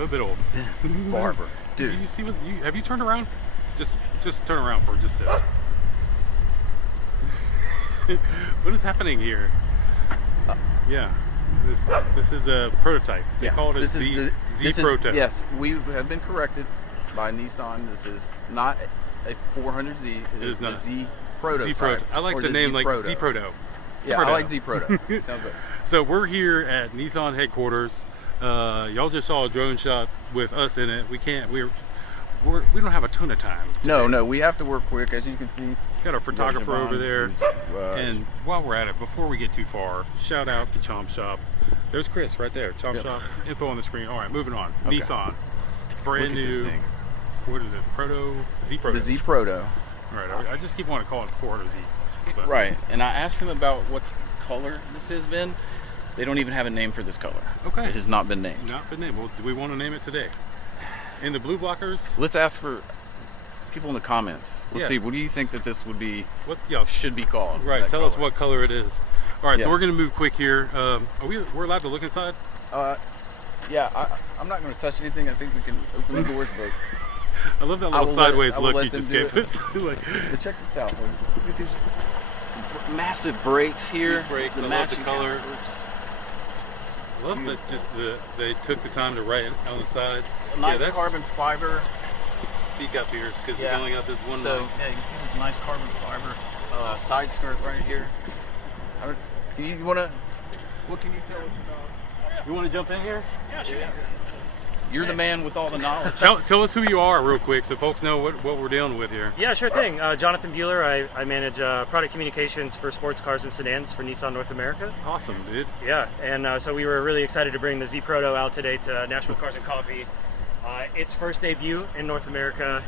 Hospital. Barber. Dude. You see what have you turned around? Just turn around for just a what is happening here? Yeah. This is a prototype. They call it a Z Proto. Yes, we have been corrected by Nissan. This is not a 400Z. It is the Z Proto. Z Proto. I like the name, like Z Proto. Yeah, I like Z Proto. Sounds good. So we're here at Nissan Headquarters. Y'all just saw a drone shot with us in it. We can't. We don't have a ton of time today. No, we have to work quick, as you can see. Got our photographer over there. And while we're at it, before we get too far, shout out to Chomp Shop. There's Chris right there. Chomp Shop. Info on the screen. All right, moving on. Okay. Nissan. Brand new. What is it? Proto? Z Proto. The Z Proto. All right. I just keep wanting to call it 400Z. But. Right. And I asked him about what color this has been. They don't even have a name for this color. Okay. It has not been named. Not been named. Well, do we want to name it today? In the blue blockers? Let's ask for people in the comments. Let's see. What do you think that this would be? What should be called? Right. Tell us what color it is. All right. So we're gonna move quick here. We're allowed to look inside? Yeah. I'm not going to touch anything. I think we can open the doors, but I love that little sideways look you just gave us. Check this out. Look at these massive brakes here. Brakes. I love the color. I love that they took the time to write it on the side. Nice carbon fiber. Speak up here, because we're going out this one So line. yeah, you see this nice carbon fiber side skirt right here. You want to? What can you tell us about? You want to jump in here? Yeah, sure. You're the man with all the knowledge. Tell us who you are real quick, so folks know what we're dealing with here. Yeah, sure thing. Jonathan Bueller. I manage product communications for sports cars and sedans for Nissan North America. Awesome, dude. Yeah, and so we were really excited to bring the Z Proto out today to Nashville Cars Coffee. Its first debut in North America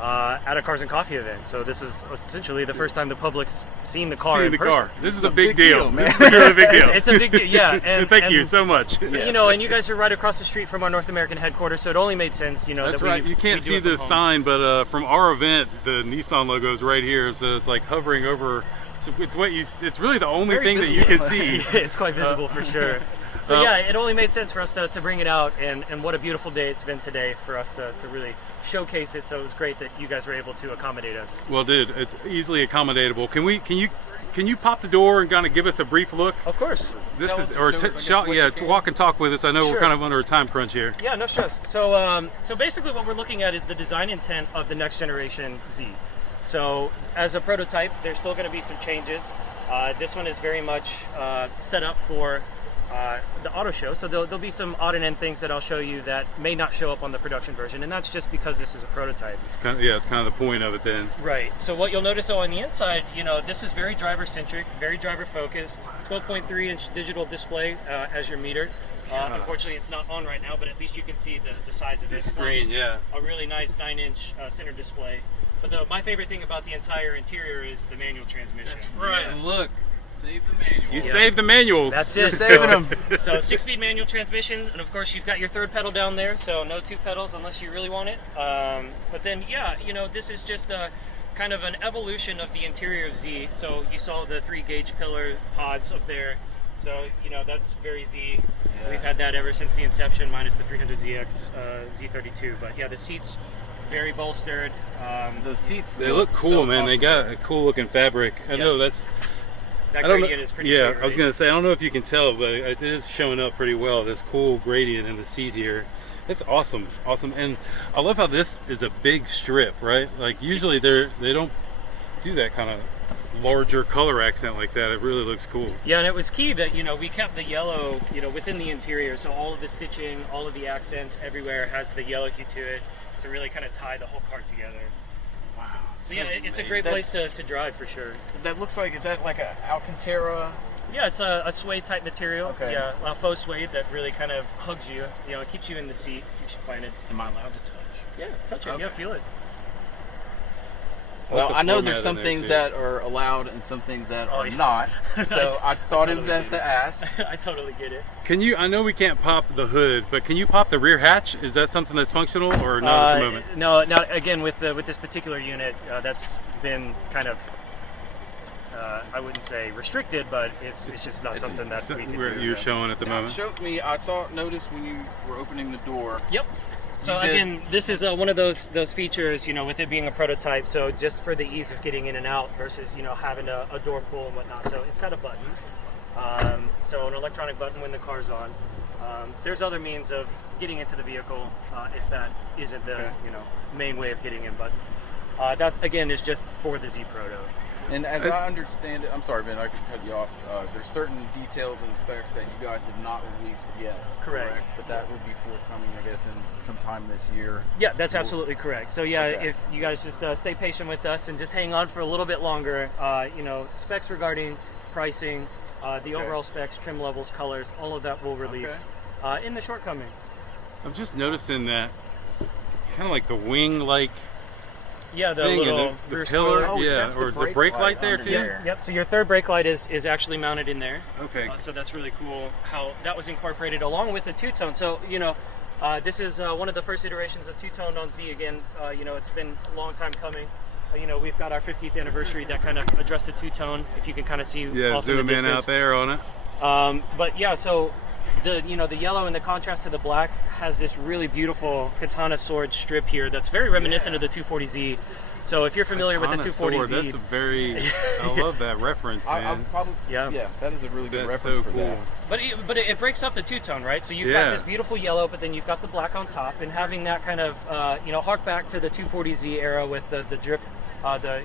at a Cars and Coffee event. So this is essentially the first time the public's seen the car in person. This is a big deal, man. This is really a big deal. It's a big deal, yeah. And thank you so much. You know, and you guys are right across the street from our North American headquarters, so it only made sense, you know. That's right. You can't see the sign, but from our event, the Nissan logo is right here, so it's like hovering over. It's really the only thing that you can see. It's quite visible for sure. So yeah, it only made sense for us to bring it out, and what a beautiful day it's been today for us to really showcase it. So it was great that you guys were able to accommodate us. Well, dude, it's easily accommodatable. Can you pop the door and kind of give us a brief look? Of course. Walk and talk with us. I know we're kind of under a time crunch here. Yeah, no stress. So basically what we're looking at is the design intent of the next generation Z. So as a prototype, there's still going to be some changes. This one is very much set up for the auto show, so there'll be some odd and end things that I'll show you that may not show up on the production version, and that's just because this is a prototype. It's kind of the point of it then. Right. So what you'll notice on the inside, you know, this is very driver centric, very driver focused. 12.3-inch digital display as your meter. Unfortunately, it's not on right now, but at least you can see the size of it. The screen, yeah. A really nice 9-inch center display. But my favorite thing about the entire interior is the manual transmission. Right. Yes. Look. Save the manuals. You saved the manuals. That's it. You're saving them. So 6-speed manual transmission, and of course you've got your third pedal down there, so no 2 pedals unless you really want it. But then, yeah, you know, this is just a kind of an evolution of the interior of Z. So you saw the 3-gauge pillar pods up there. So, you know, that's very Z. Yeah. We've had that ever since the inception, minus the 300ZX Z32. But yeah, the seats, very bolstered. Those seats, they look cool, so man. They got a cool looking fabric. I know that gradient is pretty sweet, right? I was going to say, I don't know if you can tell, but it is showing up pretty well, this cool gradient in the seat here. It's awesome. And I love how this is a big strip, right? Like, usually they don't do that kind of larger color accent like that. It really looks cool. Yeah, and it was key that, you know, we kept the yellow, you know, within the interior, so all of the stitching, all of the accents everywhere has the yellow hue to it to really kind of tie the whole car together. Wow. So yeah, it's a great place to drive for sure. That looks like, is that like a Alcantara? Yeah, it's a suede type material. Okay. Yeah, a faux suede that really kind of hugs you. You know, it keeps you in the seat, keeps you planted. Am I allowed to touch? Yeah, touch it. Okay. Yeah, feel it. Well, I know there's some things that are allowed and some things that are not. So I thought it was best to ask. I totally get it. I know we can't pop the hood, but can you pop the rear hatch? Is that something that's functional or not at the moment? No, again, with this particular unit, that's been kind of I wouldn't say restricted, but it's just not something that we can do. You're showing at the moment. Noticed when you were opening the door. Yep. So again, this is one of those features, with it being a prototype. So just for the ease of getting in and out versus having a door pull and whatnot. So it's got a button. So an electronic button when the car's on. There's other means of getting into the vehicle if that isn't the main way of getting in. But that again is just for the Z Proto. And as I understand it, I'm sorry, Ben, I could cut you off. There's certain details and specs that you guys have not released yet. Correct. But that would be forthcoming, I guess, in sometime this year. Yeah, that's absolutely correct. So yeah, if you guys just stay patient with us and just hang on for a little bit longer, specs regarding pricing, the overall specs, trim levels, colors, all of that will release in the shortcoming. I'm just noticing that kind of like the wing-like. Yeah, the thing little the rear pillar, spoiler. or is the brake light there too? Yep. So your third brake light is actually mounted in there. Okay. So that's really cool how that was incorporated along with the two-tone. So this is one of the first iterations of two-tone on Z. Again, it's been a long time coming. We've got our 50th anniversary that kind of addressed the two-tone. If you can kind of see. Yeah, zoom in out there on it. But yeah, so the yellow and the contrast to the black has this really beautiful katana sword strip here that's very reminiscent of the 240Z. So if you're familiar with the 240Z, that's a very I love that reference, man. Yeah, that is a really good That's reference so for cool. that. But it breaks up the two-tone, right? So you've got this beautiful yellow, but then you've got the black on top, and having that kind of hark back to the 240Z era with the drip, the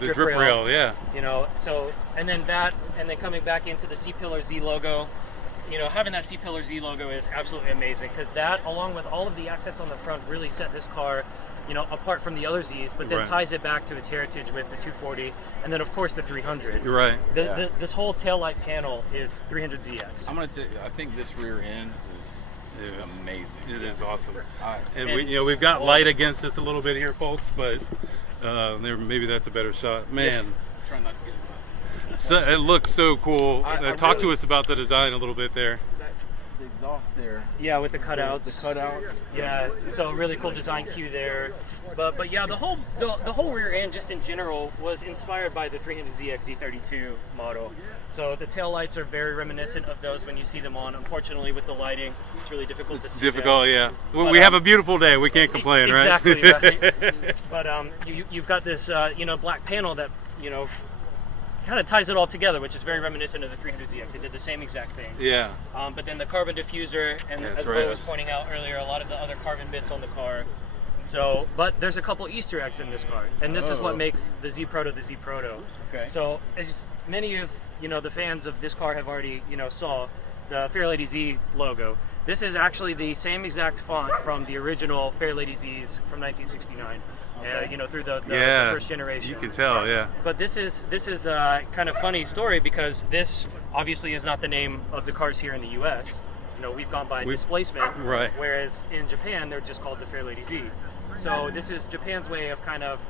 drip rail, yeah. So and then coming back into the C-Pillar Z logo. Having that C-Pillar Z logo is absolutely amazing because that, along with all of the accents on the front, really set this car, apart from the other Zs, but then ties it back to its heritage with the 240, and then of course the 300. You're right. This whole taillight panel is 300ZX. I'm gonna I think this rear end is amazing. It is awesome. And we've got light against us a little bit here, folks, but maybe that's a better shot. Man. Try not to get It looks so cool. Talk to us about the design a little bit there. the exhaust there. Yeah, with the cutouts. The cutouts. Yeah, so really cool design cue there. But yeah, the whole rear end just in general was inspired by the 300ZX Z32 model. So the tail lights are very reminiscent of those when you see them on. Unfortunately, with the lighting, it's really difficult to see. Difficult, yeah. Well, we have a beautiful day. We can't complain, exactly, right? Exactly, right. But you've got this black panel that kind of ties it all together, which is very reminiscent of the 300ZX. It did the same exact thing. Yeah. But then the carbon diffuser, and as Bo was pointing out earlier, a lot of the other carbon bits on the car. So, but there's a couple Easter eggs in this car, and this is what makes the Z Proto the Z Proto. Okay. So, as many of the fans of this car have already saw the Fairlady Z logo. This is actually the same exact font from the original Fairlady Z's from 1969. Through the first generation. You can tell, yeah. But this is a kind of funny story because this obviously is not the name of the cars here in the U.S. We've gone by displacement, right? Whereas in Japan they're just called the Fairlady Z. So this is Japan's way of kind of,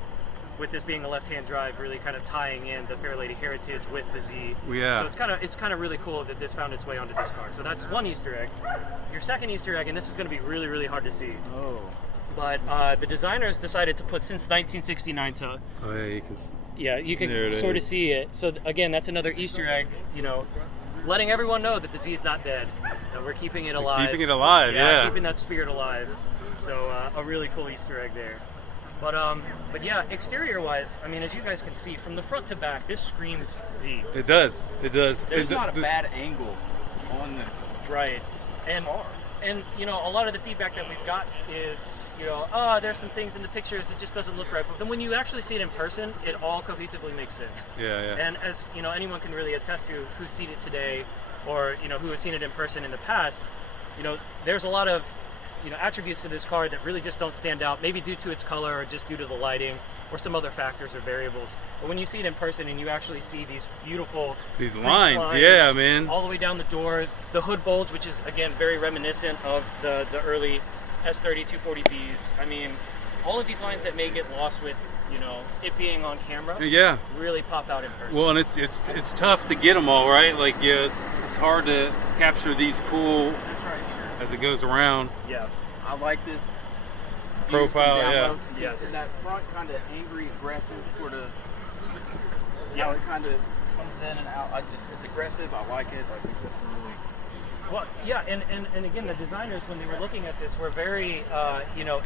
with this being a left-hand drive, really kind of tying in the Fairlady heritage with the Z. Yeah. So it's kind of really cool that this found its way onto this car. So that's one Easter egg. Your second Easter egg, and this is going to be really, really hard to see. Oh. But the designers decided to put since 1969 to. Oh yeah, you can. Yeah, you can sort of see it. So again, that's another Easter egg. Letting everyone know that the Z is not dead. We're keeping it alive. Keeping it alive, yeah. Keeping that spirit alive. So a really cool Easter egg there. But yeah, exterior-wise, I mean, as you guys can see, from the front to back, this screams Z. It does. It does. There's not a bad angle on this. Right. And a lot of the feedback that we've got is, there's some things in the pictures it just doesn't look right. But then when you actually see it in person, it all cohesively makes sense. Yeah, yeah. And as anyone can really attest to who's seen it today, or who has seen it in person in the past, there's a lot of attributes to this car that really just don't stand out, maybe due to its color or just due to the lighting or some other factors or variables. But when you see it in person and you actually see these beautiful lines, yeah, man, all the way down the door, the hood bulge, which is again very reminiscent of the early S30 240Zs. I mean, all of these lines that may get lost with it being on camera, really pop out in person. Well, and it's tough to get them all right. Like, it's hard to capture these cool. This right here, as it goes around. Yeah, I like this profile. Yeah. Yes. And that front kind of angry, aggressive sort of. Yeah. It kind of comes in and out. It's aggressive. I like it. I think that's really. Well, yeah, and again, the designers, when they were looking at this, were very,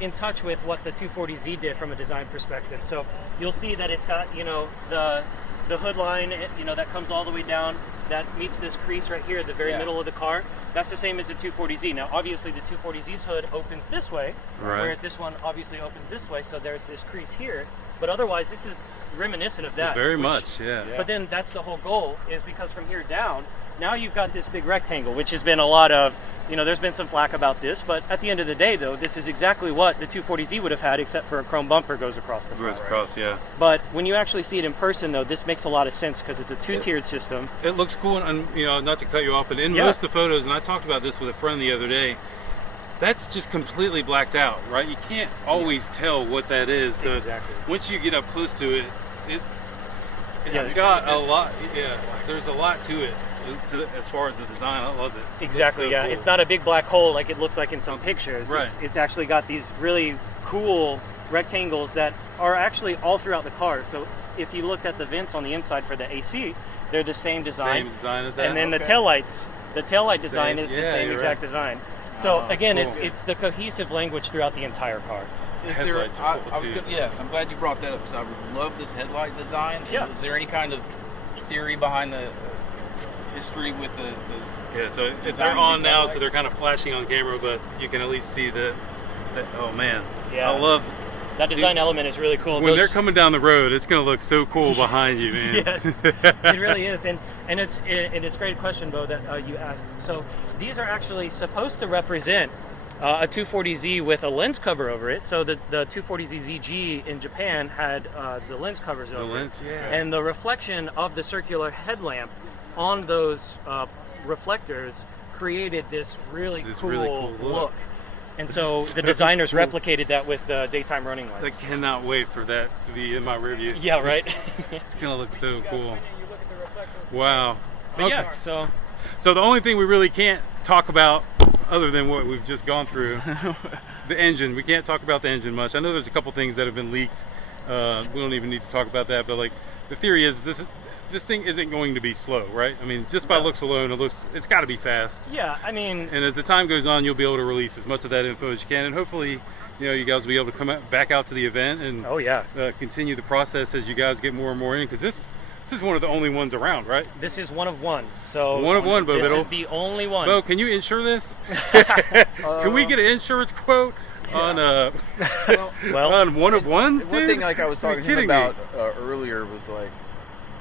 in touch with what the 240Z did from a design perspective. So you'll see that it's got, the hood line, that comes all the way down, that meets this crease right here at the very middle of the car. That's the same as the 240Z. Now, obviously, the 240Z's hood opens this way, whereas this one obviously opens this way, so there's this crease here. But otherwise, this is reminiscent of that. Very much, yeah. But then that's the whole goal, is because from here down, now you've got this big rectangle, which has been a lot of, there's been some flack about this, but at the end of the day, though, this is exactly what the 240Z would have had, except for a chrome bumper goes across the front. Goes across, yeah. But when you actually see it in person, though, this makes a lot of sense because it's a two-tiered system. It looks cool, and not to cut you off, but in most of the photos, and I talked about this with a friend the other day, that's just completely blacked out, right? You can't always tell what that is. So exactly. Once you get up close to it, it's got a lot. Yeah, there's a lot to it. As far as the design, I love it. Exactly, it's yeah. cool. It's not a big black hole like it looks like in some pictures. Right. It's actually got these really cool rectangles that are actually all throughout the car. So if you looked at the vents on the inside for the AC, they're the same design. Same design as that. And then the taillight design is the same exact design. So again, cool. it's the cohesive language throughout the entire car. Is there? Yes, I'm glad you brought that up because I would love this headlight design. Yeah. Is there any kind of theory behind the history with the yeah, so design they're on now, headlights? so they're kind of flashing on camera, but you can at least see the oh man, Yeah. I love that design element is really cool. when they're coming down the road. It's going to look so cool behind you, man. Yes, it really is, and it's a great question, Bo, that you asked. So these are actually supposed to represent a 240Z with a lens cover over it. So the 240Z ZG in Japan had the lens covers over it, and the reflection of the circular headlamp on those reflectors created this really cool look. And so the designers replicated that with the daytime running lights. I cannot wait for that to be in my review. Yeah, right. It's gonna look so cool. Wow. But yeah, so the only thing we really can't talk about, other than what we've just gone through, the engine. We can't talk about the engine much. I know there's a couple things that have been leaked. We don't even need to talk about that. But like, the theory is this thing isn't going to be slow, right? I mean, just by looks alone, it's got to be fast. Yeah, I mean, and as the time goes on, you'll be able to release as much of that info as you can, and hopefully, you guys will be able to come back out to the event and continue the process as you guys get more and more in, because this is one of the only ones around, right? This is one of one. So one of one, Bo. This is the only one. Bo, can you insure this? Can we get an insurance quote on on one of ones, dude? One thing like I was talking to him about earlier was like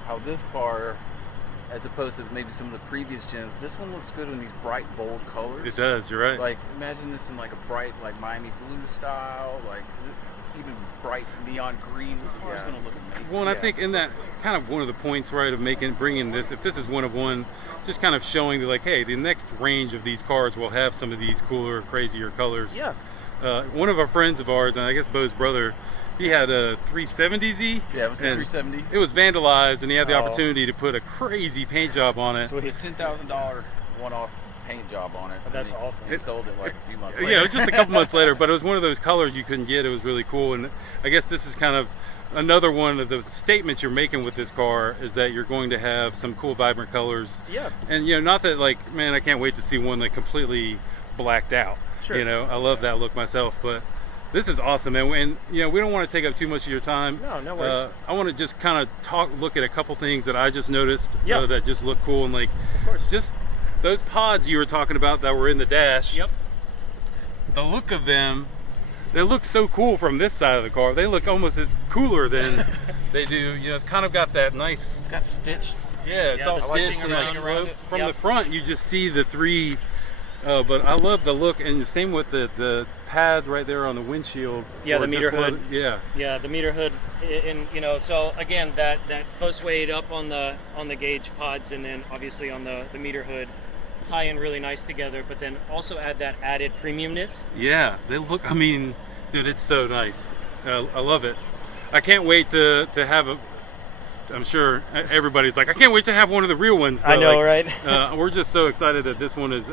how this car, as opposed to maybe some of the previous gens, this one looks good in these bright, bold colors. It does, you're right. Like, imagine this in like a bright, like Miami blue style, like even bright neon green. This car's going to look amazing. Well, and I think in that kind of one of the points, right, of bringing this, if this is one of one, just kind of showing that, like, hey, the next range of these cars will have some of these cooler, crazier colors. Yeah. One of our friends of ours, and I guess Bo's brother, he had a 370Z. Yeah, it was a 370. It was vandalized, and he had the opportunity to put a crazy paint job on it. Sweet. $10,000 one-off paint job on it. That's awesome. He sold it like a few months later. Yeah, it was just a couple months later, but it was one of those colors you couldn't get. It was really cool, and I guess this is kind of another one of the statements you're making with this car, is that you're going to have some cool, vibrant colors. Yeah. And, not that, like, man, I can't wait to see one that completely blacked out. Sure. I love that look myself, but this is awesome, and we don't want to take up too much of your time. No worries. I want to just kind of look at a couple things that I just noticed that just look cool, and like, of course, just those pods you were talking about that were in the dash. Yep. The look of them, they look so cool from this side of the car. They look almost as cooler than they do. It's kind of got that nice. It's got stitch. Yeah, it's all stitched and like sloped. From the front, you just see the three. But I love the look, and the same with the pad right there on the windshield. Yeah, the meter hood. Yeah, the meter hood, and so again, that faux suede up on the gauge pods, and then obviously on the meter hood, tie in really nice together. But then also add that added premiumness. Yeah, they look. I mean, dude, it's so nice. I love it. I can't wait to have a. I'm sure everybody's like, I can't wait to have one of the real ones. But I know, right? We're just so excited that this one is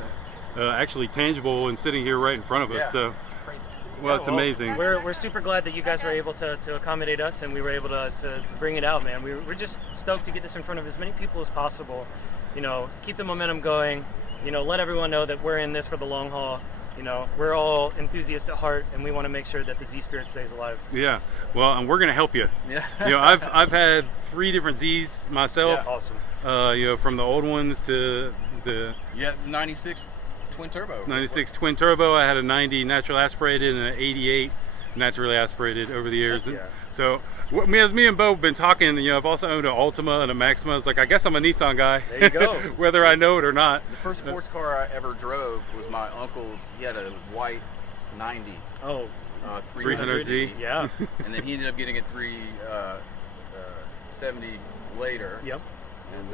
actually tangible and sitting here right in front of us. Yeah, so it's crazy. Well, it's amazing. We're super glad that you guys were able to accommodate us, and we were able to bring it out, man. We're just stoked to get this in front of as many people as possible. You know, keep the momentum going. You know, let everyone know that we're in this for the long haul. You know, we're all enthusiasts at heart, and we want to make sure that the Z spirit stays alive. Yeah. Well, and we're going to help you. Yeah. You know, I've had 3 different Zs myself. Yeah, awesome. You know, from the old ones to the 96 twin turbo. 96 twin turbo. I had a 90 natural aspirated and an 88 naturally aspirated over the years. Yeah. So as me and Bo have been talking, you know, I've also owned an Altima and a Maxima. It's like, I guess I'm a Nissan guy. There you go. Whether I know it or not. The first sports car I ever drove was my uncle's. He had a white 90. Oh, 300Z. Yeah. And then he ended up getting a 370 later. Yep. And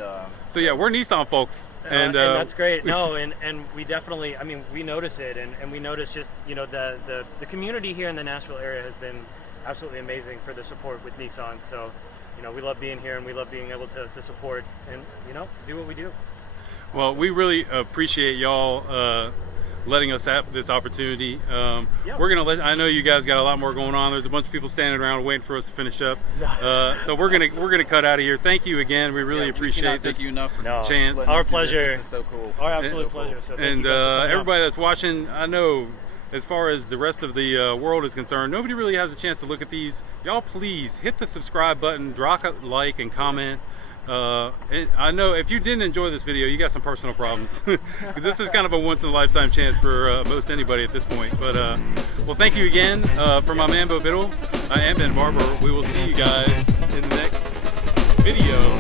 So yeah, we're Nissan folks. And that's great. No, and we definitely, I mean, we notice it, and we notice just, you know, the community here in the Nashville area has been absolutely amazing for the support with Nissan. So, you know, we love being here, and we love being able to support and, you know, do what we do. Well, we really appreciate y'all letting us have this opportunity. We're gonna I know you guys got a lot more going on. There's a bunch of people standing around waiting for us to finish up. So we're gonna cut out of here. Thank you again. We really appreciate this thank you enough for chance. Our pleasure. This is so cool. Our absolute pleasure. So thank And you guys for coming everybody that's watching, I know as far as the rest of the world is concerned, nobody really has a chance to look at these. Y'all please hit the subscribe button, drop a like and comment. And I know if you didn't enjoy this video, you got some personal problems, because this is kind of a once-in-a-lifetime chance for most anybody at this point. But well, thank you again. For my man Bo Biddle, I am Ben Barber. We will see you guys in the next video.